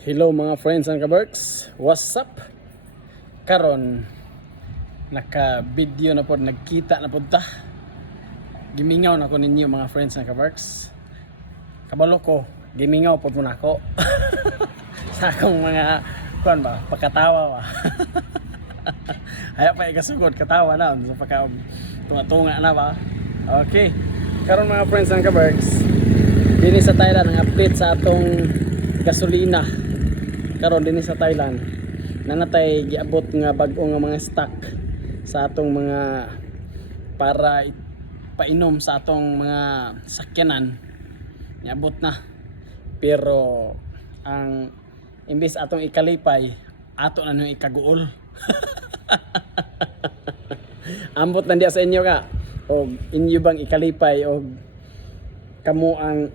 Hello mga friends and kaberks, what's up? Karon naka-video na po, nagkita na po ta. Gimingaw na ko ninyo mga friends and kaberks. Kabalo ko, gimingaw po muna ako. Sa akong mga kuan ba, pagkatawa ba. Haya pa ikasugod, katawa na sa pagkaog tunga-tunga na ba. Okay. Karon mga friends and kaberks, dini sa Thailand ang update sa atong gasolina. Karon din sa Thailand nanatay giabot nga bag-o nga mga stock sa atong mga para painom sa atong mga sakyanan. Niabot na. Pero ang imbis atong ikalipay, ato na nung ikaguol. Ambot na diya sa inyo ka. O inyo bang ikalipay o kamo ang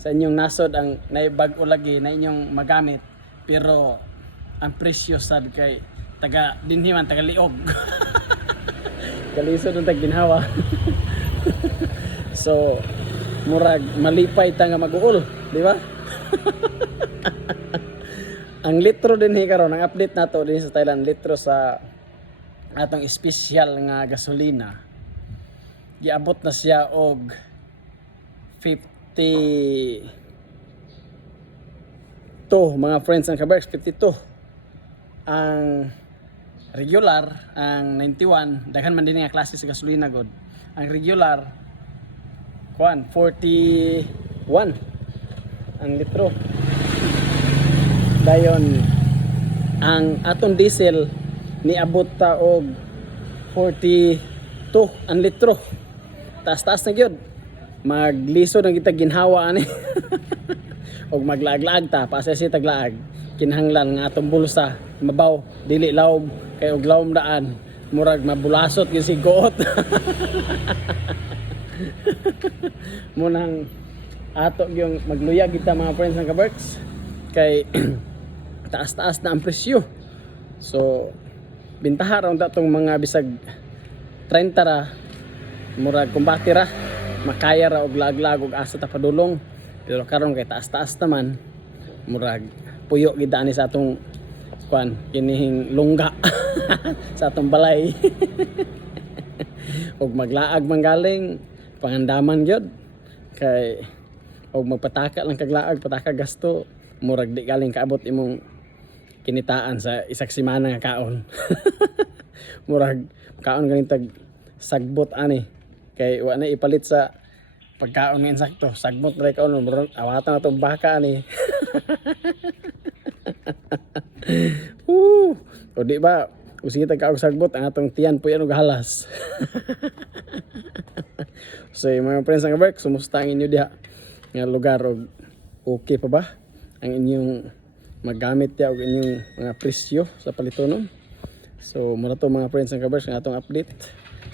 sa inyong nasod ang naibag-o lagi na inyong magamit. Pero ang presyo sad kay taga dinhi man taga liog. Kalisod ang tagginhawa. So murag malipay ta nga mag-uol, di ba? Ang litro dinhi karon, ang update nato din sa Thailand, litro sa atong espesyal nga gasolina. Giabot na siya og 52 mga friends and kaberks, 52. Ang regular ang 91, daghan man din nga klase sa gasolina god. Ang regular 41 ang litro. Dayon ang atong diesel niabot ta og 42 ang litro. Taas-taas na gyud. Maglisod ang kita ginhawa ani. Og maglaag-laag ta, pasay si taglaag. Kinahanglan nga atong bulsa mabaw, dili lawom kay og lawom daan murag mabulasot gyud si goot. Munang ato yung magluyag kita mga friends and kaberks kay taas-taas na ang presyo. So bintaha ra datong mga bisag 30 ra murag kumbati ra, makaya ra og lag-lag og asa ta padulong. Pero karon kay taas-taas naman, murag puyo gid ani sa atong kuan kinihing lungga sa atong balay. Og maglaag man galing pangandaman gyud kay og magpataka lang kaglaag, pataka gasto, murag di galing kaabot imong kinitaan sa isak semana nga kaon. Murag kaon ganing tag sagbot ani kay wa na ipalit sa pagkaon nga insakto, sagbot na ikaw no, awatan na itong baka ni. O di ba, kung sige tagkaog sagbot, ang atong tiyan po yan og halas. So mga friends ang kaberk, sumusta ang inyo diha nga lugar og okay pa ba ang inyong magamit diha og inyong mga presyo sa palitonon. So mura to mga friends ang kaberk ang atong update.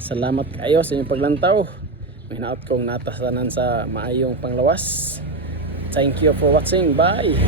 Salamat kayo sa inyong paglantaw. May naot kong natasanan sa maayong panglawas. Thank you for watching. Bye!